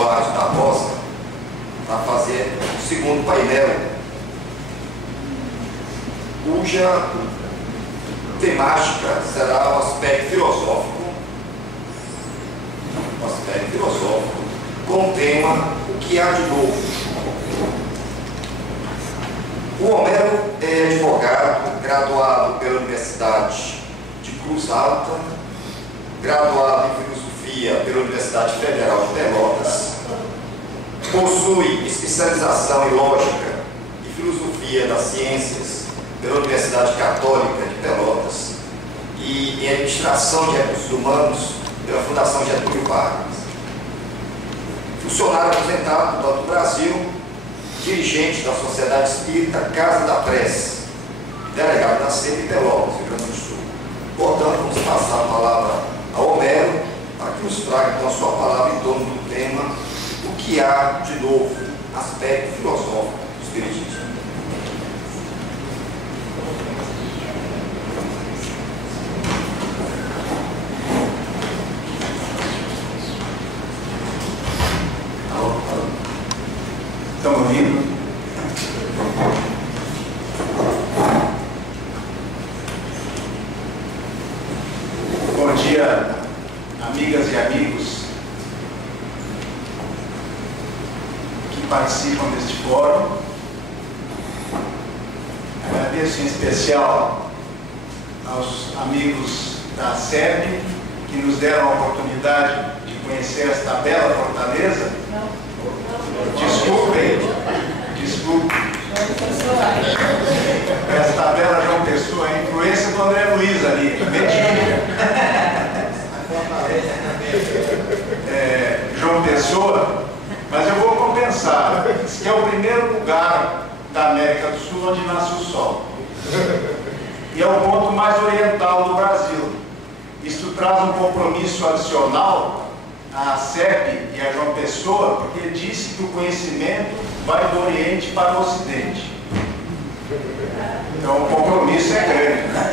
Eduardo da Costa para fazer o segundo painel, cuja temática será o aspecto filosófico, com o tema O que há de novo. O Homero é advogado, graduado pela Universidade de Cruz Alta, graduado em Filosofia pela Universidade Federal de Pelotas, possui especialização em Lógica e Filosofia das Ciências pela Universidade Católica de Pelotas e em Administração de Recursos Humanos pela Fundação Getúlio Vargas. Funcionário aposentado do Banco do Brasil, dirigente da Sociedade Espírita Casa da Prece, delegado da SEP Pelotas, Rio Grande do Sul. Portanto, vamos passar a palavra ao Homero para que nos traga então a sua palavra em torno do tema O que há de novo, aspecto filosófico do Espiritismo. Estão ouvindo? Bom dia, amigas e amigos que participam deste fórum. Agradeço em especial aos amigos da SEB que nos deram a oportunidade de conhecer esta bela fortaleza. Desculpem. Esta bela João Pessoa, a influência do André Luiz ali, João Pessoa, mas eu vou compensar. Diz que é o primeiro lugar da América do Sul onde nasce o sol. E é o ponto mais oriental do Brasil. Isto traz um compromisso adicional à SEB e a João Pessoa, porque ele disse que o conhecimento vai do Oriente para o Ocidente. Então o compromisso é grande, né?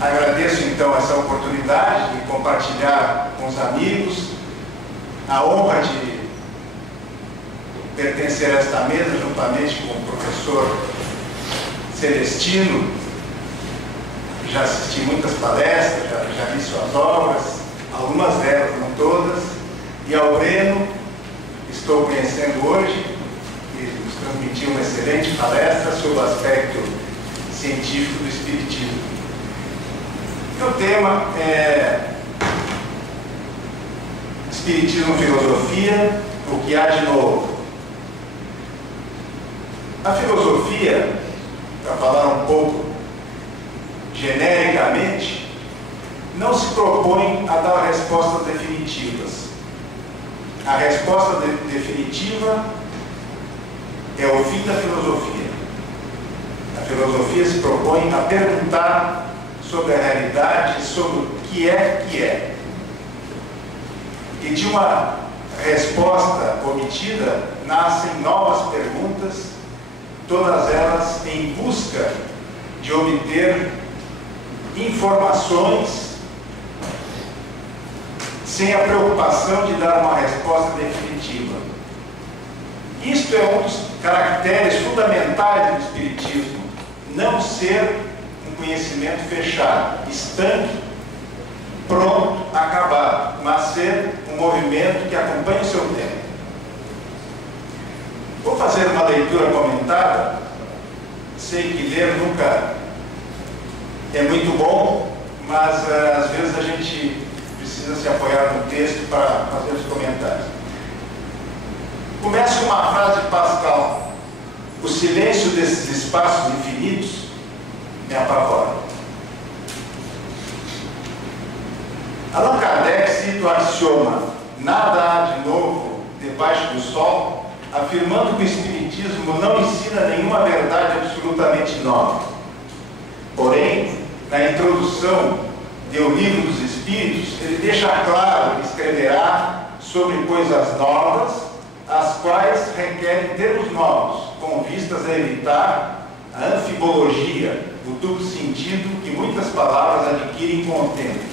Agradeço então essa oportunidade de compartilhar com os amigos a honra de pertencer a esta mesa juntamente com o professor Celestino. Já assisti muitas palestras, já vi suas obras, algumas delas, não todas, e ao Breno, estou conhecendo hoje, que nos transmitiu uma excelente palestra sobre o aspecto científico do Espiritismo. E o tema é Espiritismo, Filosofia, o que há de novo. A filosofia, para falar um pouco genericamente, não se propõe a dar respostas definitivas. A resposta definitiva é o fim da filosofia. A filosofia se propõe a perguntar sobre a realidade, sobre o que é. E de uma resposta obtida, nascem novas perguntas, todas elas em busca de obter informações sem a preocupação de dar uma resposta definitiva. Isto é um dos caracteres fundamentais do Espiritismo, não ser um conhecimento fechado, estanque, pronto, acabado, mas ser um movimento que acompanha o seu tempo. Vou fazer uma leitura comentada. Sei que ler nunca é muito bom, mas às vezes a gente precisa se apoiar no texto para fazer os comentários. Começo com uma frase de Pascal: o silêncio desses espaços infinitos me apavora. Allan Kardec cita o axioma "nada há de novo debaixo do sol", afirmando que o Espiritismo não ensina nenhuma verdade absolutamente nova. Porém, na introdução do Livro dos Espíritos, ele deixa claro que escreverá sobre coisas novas, as quais requerem termos novos, com vistas a evitar a anfibologia, o duplo sentido que muitas palavras adquirem com o tempo.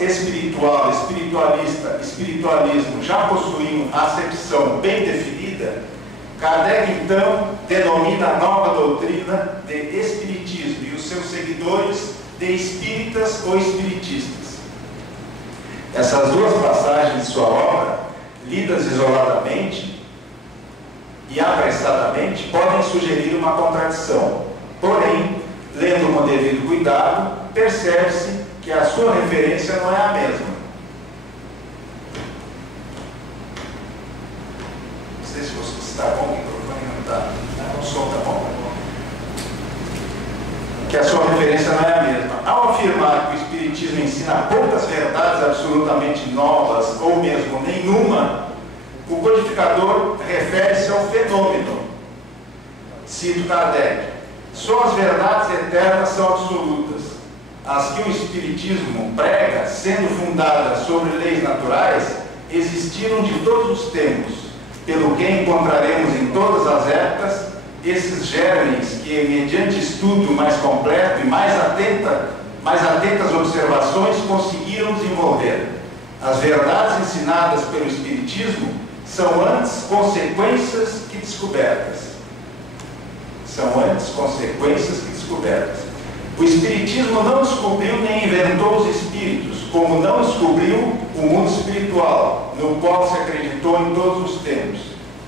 elas, espiritual, espiritualista, espiritualismo, já possuíam acepção bem definida, Kardec, então, denomina a nova doutrina de espiritismo e os seus seguidores de espíritas ou espiritistas. Essas duas passagens de sua obra, lidas isoladamente e apressadamente, podem sugerir uma contradição. Porém, lendo com devido cuidado, percebe-se que a sua referência não é a mesma. Não sei se está bom, o microfone não está. O som está bom. Que a sua referência não é a mesma. Ao afirmar que o Espiritismo ensina poucas verdades absolutamente novas, ou mesmo nenhuma, o codificador refere-se ao fenômeno. Cito Kardec: só as verdades eternas são absolutas. As que o Espiritismo prega, sendo fundadas sobre leis naturais, existiram de todos os tempos, pelo que encontraremos em todas as épocas esses germes que, mediante estudo mais completo e mais atentas observações, conseguiram desenvolver. As verdades ensinadas pelo Espiritismo são antes consequências que descobertas. O Espiritismo não descobriu nem inventou os espíritos, como não descobriu o mundo espiritual, no qual se acreditou em todos os tempos.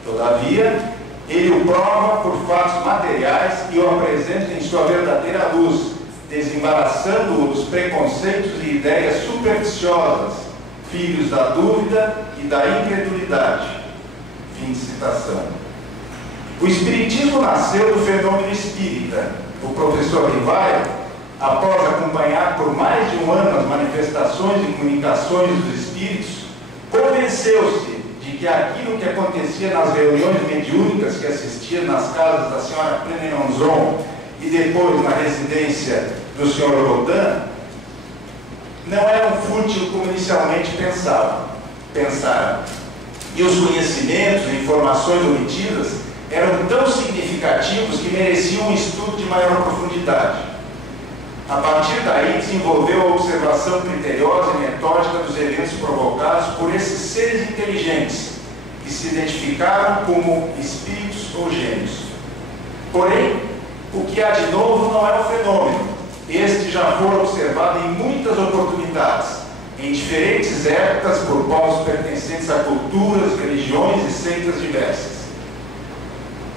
Todavia, ele o prova por fatos materiais e o apresenta em sua verdadeira luz, desembaraçando-o dos preconceitos e ideias supersticiosas, filhos da dúvida e da incredulidade. Fim de citação. O Espiritismo nasceu do fenômeno espírita. O professor Rivaio, após acompanhar por mais de um ano as manifestações e comunicações dos espíritos, convenceu-se de que aquilo que acontecia nas reuniões mediúnicas que assistia nas casas da senhora Plenenonzon e depois na residência do senhor Rodin não era um fútil como inicialmente pensaram. E os conhecimentos e informações obtidas eram tão significativos que mereciam um estudo de maior profundidade. A partir daí, desenvolveu a observação criteriosa e metódica dos eventos provocados por esses seres inteligentes, que se identificaram como espíritos ou gênios. Porém, o que há de novo não é o fenômeno. Este já foi observado em muitas oportunidades, em diferentes épocas, por povos pertencentes a culturas, religiões e seitas diversas.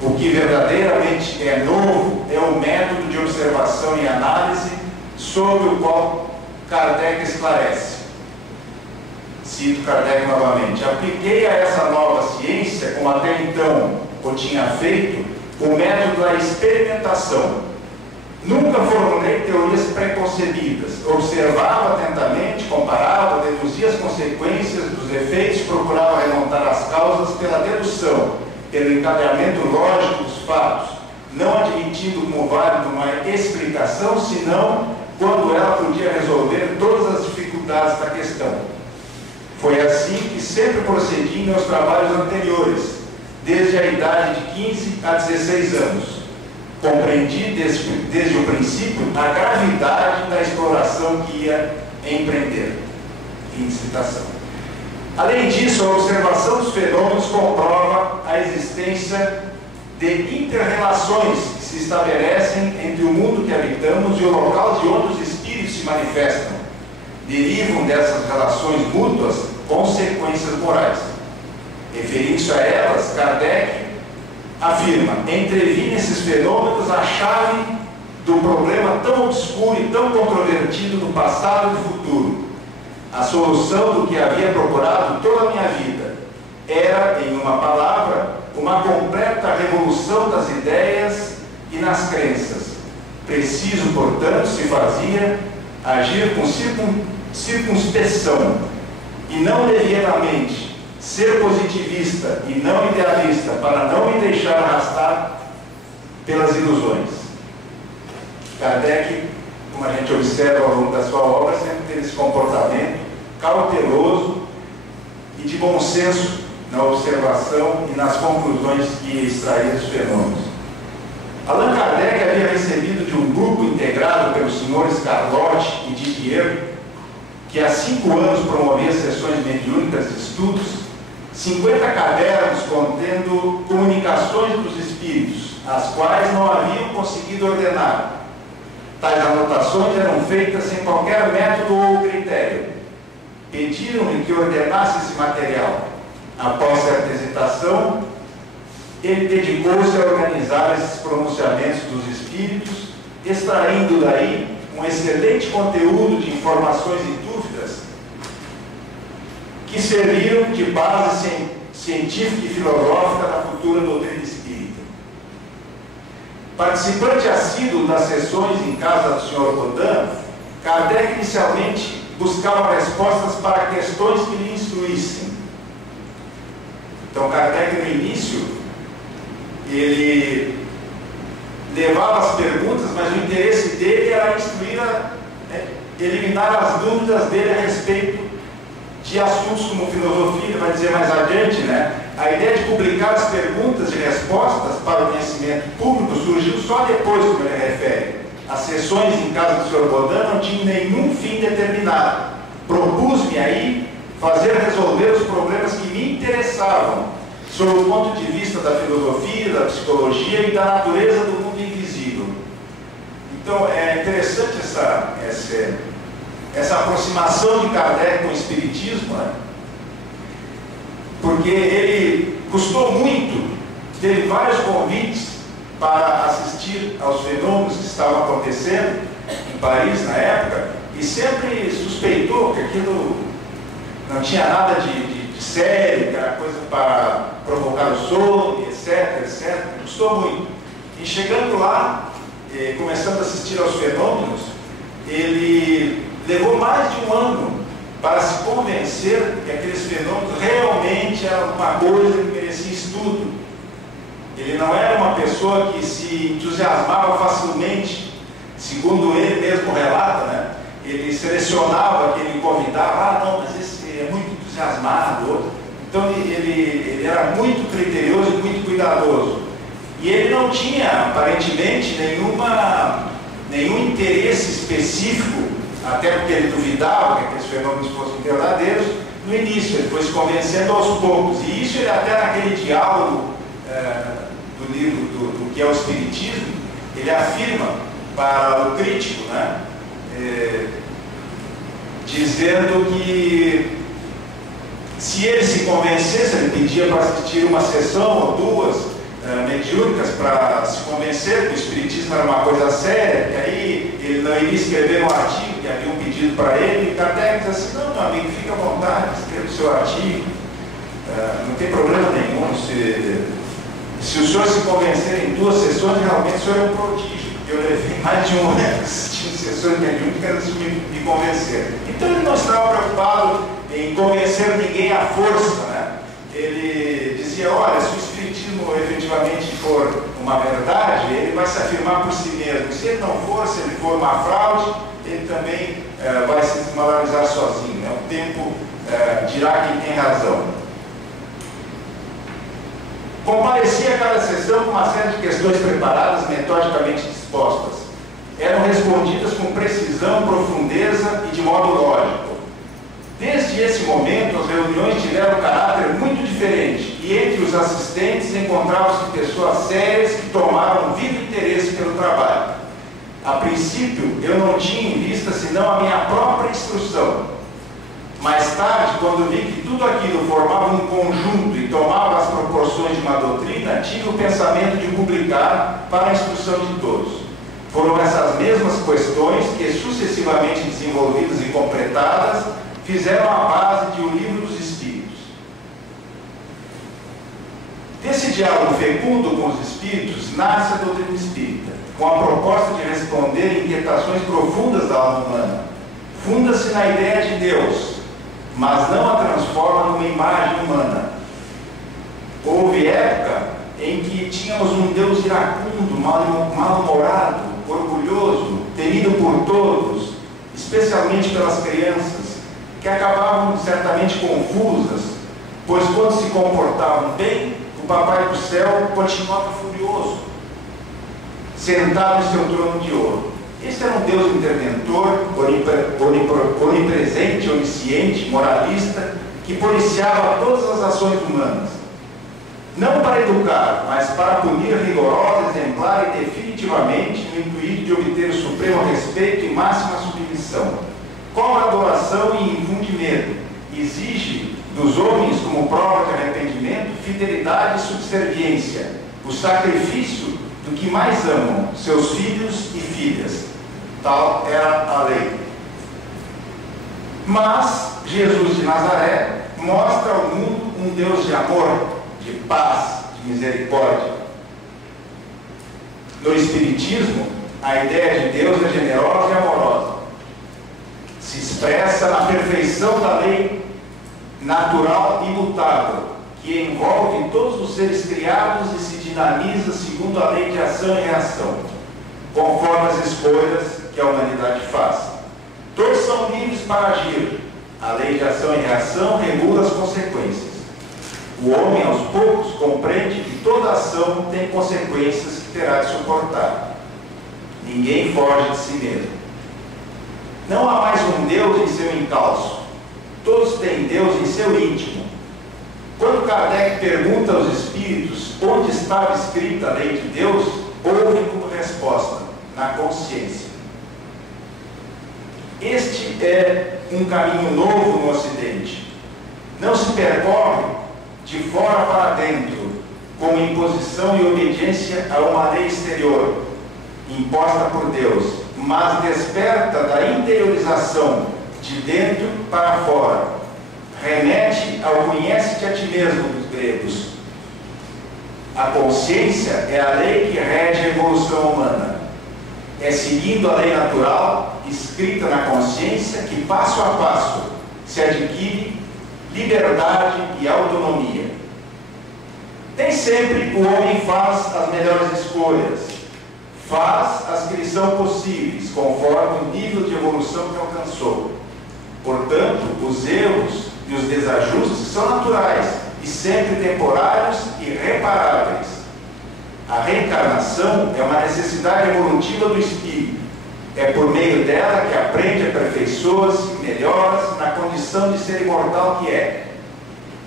O que verdadeiramente é novo é o método de observação e análise sobre o qual Kardec esclarece. Cito Kardec novamente: apliquei a essa nova ciência, como até então o tinha feito, o método da experimentação. Nunca formulei teorias preconcebidas. Observava atentamente, comparava, deduzia as consequências dos efeitos, procurava remontar as causas pela dedução, pelo encadeamento lógico dos fatos, não admitindo como válido uma explicação, senão quando ela podia resolver todas as dificuldades da questão. Foi assim que sempre procedi em meus trabalhos anteriores, desde a idade de 15 a 16 anos. Compreendi desde o princípio a gravidade da exploração que ia empreender. Fim de citação. Além disso, a observação dos fenômenos comprova a existência de inter-relações que se estabelecem entre o mundo que habitamos e o local de onde os espíritos se manifestam. Derivam dessas relações mútuas consequências morais. Referindo-se a elas, Kardec afirma: entrevi nesses fenômenos a chave do problema tão obscuro e tão controvertido do passado e do futuro. A solução do que havia procurado toda a minha vida era, em uma palavra, uma completa revolução das ideias e nas crenças. Preciso, portanto, se fazia agir com circunspeção e não levianamente, ser positivista e não idealista, para não me deixar arrastar pelas ilusões. Kardec, como a gente observa ao longo da sua obra, sempre teve esse comportamento cauteloso e de bom senso na observação e nas conclusões que extraía dos fenômenos. Allan Kardec havia recebido de um grupo integrado pelos senhores Carlotti e Didier, que há 5 anos promovia sessões mediúnicas de estudos, 50 cadernos contendo comunicações dos espíritos, as quais não haviam conseguido ordenar. Tais anotações eram feitas sem qualquer método ou critério. Pediram-lhe que ordenasse esse material. Após certa hesitação, ele dedicou-se a organizar esses pronunciamentos dos espíritos, extraindo daí um excelente conteúdo de informações e dúvidas que serviram de base científica e filosófica da futura doutrina espírita. Participante assíduo das sessões em casa do Sr. Rodin, Kardec inicialmente buscava respostas para questões que lhe instruíssem. Então, Kardec, no início, ele levava as perguntas, mas o interesse dele era instruir, eliminar as dúvidas dele a respeito de assuntos como filosofia. Ele vai dizer mais adiante, né? A ideia de publicar as perguntas e respostas para o conhecimento público surgiu só depois, como ele refere. As sessões em casa do Sr. Rodin não tinham nenhum fim determinado. Propus-me aí fazer resolver os problemas que me interessavam, sob o ponto de vista da filosofia, da psicologia e da natureza do mundo invisível. Então, é interessante essa aproximação de Kardec com o Espiritismo, né? Porque ele custou muito, teve vários convites para assistir aos fenômenos que estavam acontecendo em Paris na época, e sempre suspeitou que aquilo não tinha nada de sério, que era coisa para provocar o sono, etc, etc. Custou muito. E chegando lá, começando a assistir aos fenômenos, ele levou mais de 1 ano para se convencer que aqueles fenômenos realmente eram uma coisa que merecia estudo. Ele não era uma pessoa que se entusiasmava facilmente, segundo ele mesmo relata, né? Ele selecionava quem ele convidava, não, mas esse é muito entusiasmado. Então ele era muito criterioso e muito cuidadoso. E ele não tinha, aparentemente, nenhum interesse específico, até porque ele duvidava que aqueles fenômenos fossem verdadeiros. No início, ele foi se convencendo aos poucos. E isso ele até naquele diálogo do livro do que é o Espiritismo, ele afirma para o crítico, né? Dizendo que se ele se convencesse, ele pedia para assistir uma sessão ou 2 mediúnicas para se convencer que o Espiritismo era uma coisa séria, que aí ele não iria escrever um artigo que havia um pedido para ele, e Kardec diz assim: não, meu amigo, fique à vontade, escreva o seu artigo, não tem problema nenhum. Se o senhor se convencer em 2 sessões, realmente o senhor é um prodígio, porque eu levei mais de 1 ano assistindo sessões mediúnicas antes de me convencer. Então ele não estava preocupado em convencer ninguém à força, né? Ele dizia: olha, se o Espiritismo efetivamente for uma verdade, ele vai se afirmar por si mesmo. Se ele não for, se ele for uma fraude, ele também vai se desmoralizar sozinho, né? O tempo dirá quem tem razão. Comparecia a cada sessão com uma série de questões preparadas, metodicamente dispostas. Eram respondidas com precisão, profundeza e de modo lógico. Desde esse momento, as reuniões tiveram um caráter muito diferente, e entre os assistentes encontravam-se pessoas sérias que tomaram vivo interesse pelo trabalho. A princípio, eu não tinha em vista senão a minha própria instrução. Mais tarde, quando vi que tudo aquilo formava um conjunto e tomava as proporções de uma doutrina, tive o pensamento de publicar para a instrução de todos. Foram essas mesmas questões que, sucessivamente desenvolvidas e completadas, fizeram a base de O Livro dos Espíritos. Desse diálogo fecundo com os espíritos, nasce a doutrina espírita, com a proposta de responder inquietações profundas da alma humana. Funda-se na ideia de Deus, mas não a transforma numa imagem humana. Houve época em que tínhamos um Deus iracundo, mal-humorado, orgulhoso, temido por todos, especialmente pelas crianças, que acabavam certamente confusas, pois quando se comportavam bem, o Papai do Céu continuava furioso, sentado em seu trono de ouro. Esse era um Deus interventor, onipresente, onisciente, moralista, que policiava todas as ações humanas. Não para educar, mas para punir rigorosa, exemplar e definitivamente no intuito de obter o supremo respeito e máxima submissão. Cobra adoração e infunde medo. Exige dos homens, como prova de arrependimento, fidelidade e subserviência, o sacrifício do que mais amam, seus filhos e filhas. Tal era a lei. Mas Jesus de Nazaré mostra ao mundo um Deus de amor, de paz, de misericórdia. No Espiritismo, a ideia de Deus é generosa e amorosa. Se expressa na perfeição da lei natural e imutável, que envolve todos os seres criados e se dinamiza segundo a lei de ação e reação, conforme as escolhas que a humanidade faz. Todos são livres para agir. A lei de ação e reação regula as consequências. O homem, aos poucos, compreende que toda ação tem consequências que terá de suportar. Ninguém foge de si mesmo. Não há mais um Deus em seu encalço. Todos têm Deus em seu íntimo. Quando Kardec pergunta aos espíritos onde estava escrita a lei de Deus, ouve como resposta: na consciência. Este é um caminho novo no Ocidente. Não se percorre de fora para dentro, como imposição e obediência a uma lei exterior, imposta por Deus, mas desperta da interiorização de dentro para fora. Remete ao conhece-te a ti mesmo dos gregos. A consciência é a lei que rege a evolução humana. É seguindo a lei natural, escrita na consciência, que passo a passo se adquire liberdade e autonomia. Nem sempre o homem faz as melhores escolhas, faz as que lhe são possíveis, conforme o nível de evolução que alcançou. Portanto, os erros e os desajustes são naturais e sempre temporários e reparáveis. A reencarnação é uma necessidade evolutiva do espírito. É por meio dela que aprende, aperfeiçoa-se, melhora-se na condição de ser imortal que é.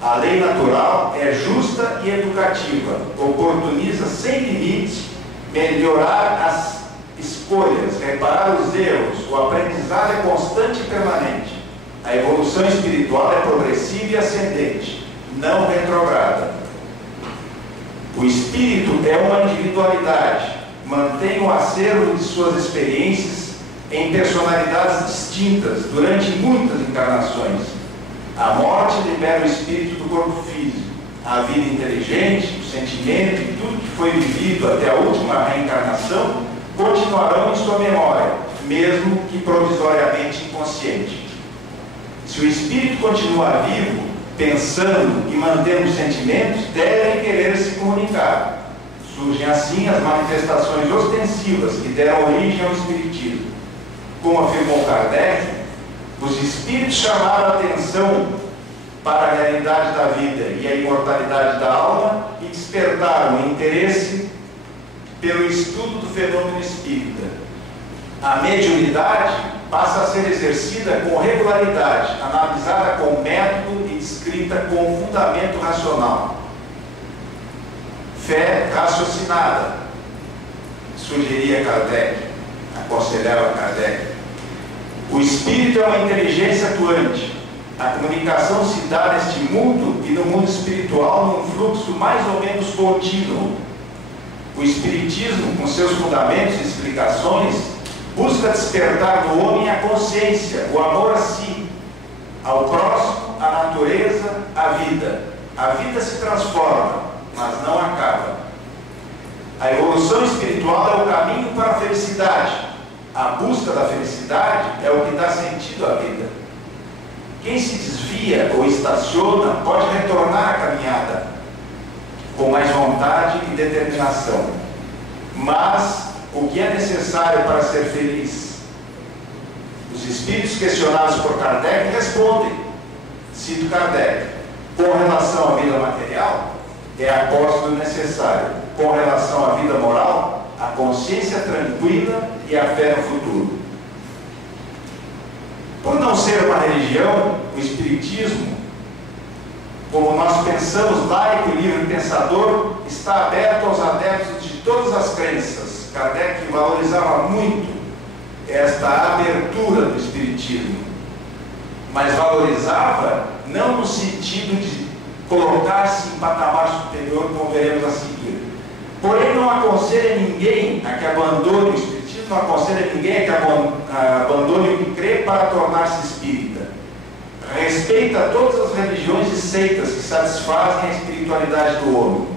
A lei natural é justa e educativa, oportuniza sem limites melhorar as escolhas, reparar os erros. O aprendizado é constante e permanente. A evolução espiritual é progressiva e ascendente, não retrograda. O espírito é uma individualidade, mantém o acervo de suas experiências em personalidades distintas durante muitas encarnações. A morte libera o espírito do corpo físico. A vida inteligente, o sentimento e tudo que foi vivido até a última reencarnação continuarão em sua memória, mesmo que provisoriamente inconsciente. Se o espírito continua vivo, pensando e mantendo os sentimentos, devem querer se comunicar. Surgem assim as manifestações ostensivas que deram origem ao espiritismo. Como afirmou Kardec, os espíritos chamaram a atenção para a realidade da vida e a imortalidade da alma e despertaram o interesse pelo estudo do fenômeno espírita. A mediunidade passa a ser exercida com regularidade, analisada com método e descrita com fundamento racional. Fé raciocinada, sugeria Kardec, aconselhava Kardec. O espírito é uma inteligência atuante. A comunicação se dá neste mundo e no mundo espiritual num fluxo mais ou menos contínuo. O espiritismo, com seus fundamentos e explicações, busca despertar no homem a consciência, o amor a si, ao próximo, à natureza, à vida. A vida se transforma, mas não acaba. A evolução espiritual é o caminho para a felicidade. A busca da felicidade é o que dá sentido à vida. Quem se desvia ou estaciona pode retornar à caminhada com mais vontade e determinação. Mas o que é necessário para ser feliz? Os espíritos questionados por Kardec respondem, cito Kardec, com relação à vida material, é apóstolo necessário. Com relação à vida moral, a consciência tranquila e a fé no futuro. Por não ser uma religião, o Espiritismo, como nós pensamos, laico e livre pensador, está aberto aos adeptos de todas as crenças. Kardec valorizava muito esta abertura do Espiritismo, mas valorizava não no sentido de colocar-se em patamar superior, como veremos a seguir. Porém, não aconselha ninguém a que abandone o Espiritismo, não aconselha ninguém a que abandone o que crê para tornar-se espírita. Respeita todas as religiões e seitas que satisfazem a espiritualidade do homem.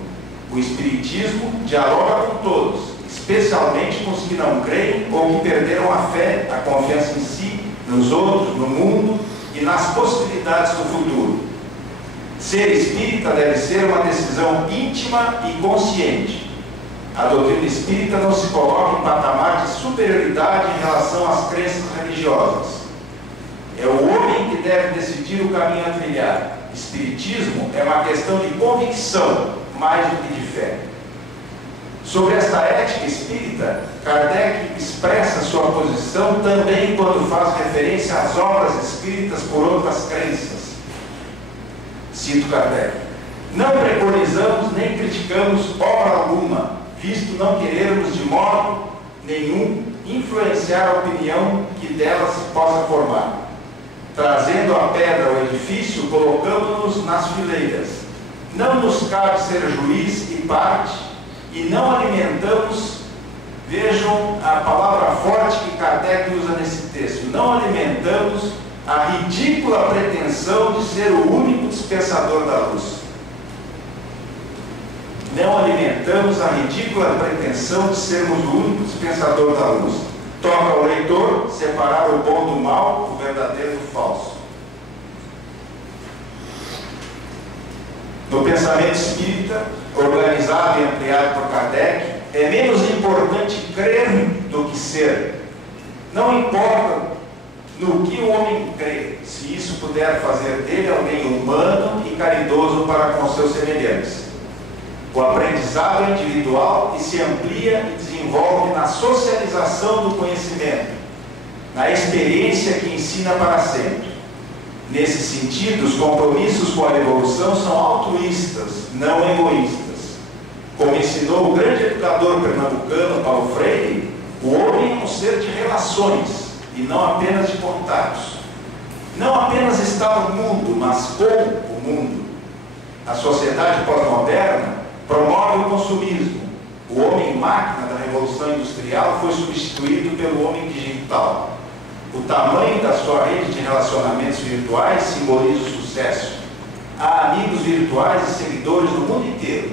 O Espiritismo dialoga com todos, especialmente com os que não creem ou que perderam a fé, a confiança em si, nos outros, no mundo e nas possibilidades do futuro. Ser espírita deve ser uma decisão íntima e consciente. A doutrina espírita não se coloca em patamar de superioridade em relação às crenças religiosas. É o homem que deve decidir o caminho a trilhar. Espiritismo é uma questão de convicção, mais do que de fé. Sobre esta ética espírita, Kardec expressa sua posição também quando faz referência às obras escritas por outras crenças. Cito Kardec: não preconizamos nem criticamos obra alguma, visto não querermos de modo nenhum influenciar a opinião que dela se possa formar. Trazendo a pedra ao edifício, colocamos-nos nas fileiras. Não nos cabe ser juiz e parte, e não alimentamos, vejam a palavra forte que Kardec usa nesse texto, não alimentamos a ridícula pretensão de ser o único dispensador da luz. Não alimentamos a ridícula pretensão de sermos o único dispensador da luz. Toca ao leitor separar o bom do mal, o verdadeiro do falso. No pensamento espírita, organizado e ampliado por Kardec, é menos importante crer do que ser. Não importa no que o homem crê, se isso puder fazer dele alguém humano e caridoso para com seus semelhantes. O aprendizado é individual e se amplia e desenvolve na socialização do conhecimento, na experiência que ensina para sempre. Nesse sentido, os compromissos com a evolução são altruístas, não egoístas. Como ensinou o grande educador pernambucano Paulo Freire, o homem é um ser de relações e não apenas de contatos. Não apenas está no mundo, mas com o mundo. A sociedade pós-moderna promove o consumismo. O homem máquina da Revolução Industrial foi substituído pelo homem digital. O tamanho da sua rede de relacionamentos virtuais simboliza o sucesso. Há amigos virtuais e seguidores no mundo inteiro.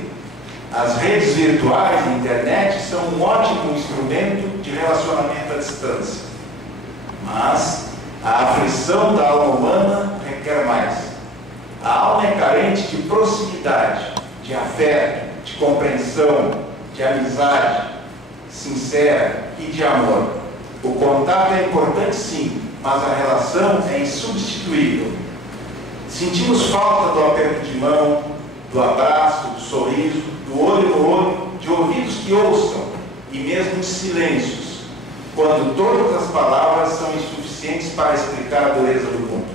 As redes virtuais e a internet são um ótimo instrumento de relacionamento à distância. Mas a aflição da alma humana requer mais. A alma é carente de proximidade, de afeto, de compreensão, de amizade sincera e de amor. O contato é importante sim, mas a relação é insubstituível. Sentimos falta do aperto de mão, do abraço, do sorriso, do olho no olho, de ouvidos que ouçam e mesmo de silêncios, quando todas as palavras são insuficientes para explicar a dureza do mundo.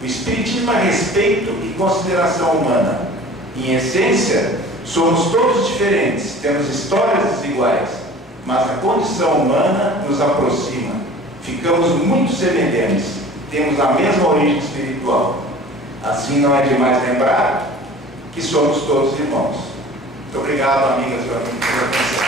O Espiritismo é respeito e consideração humana. Em essência, somos todos diferentes, temos histórias desiguais, mas a condição humana nos aproxima. Ficamos muito semelhantes, temos a mesma origem espiritual. Assim, não é demais lembrar que somos todos irmãos. Muito obrigado, amigas e amigos, pela atenção.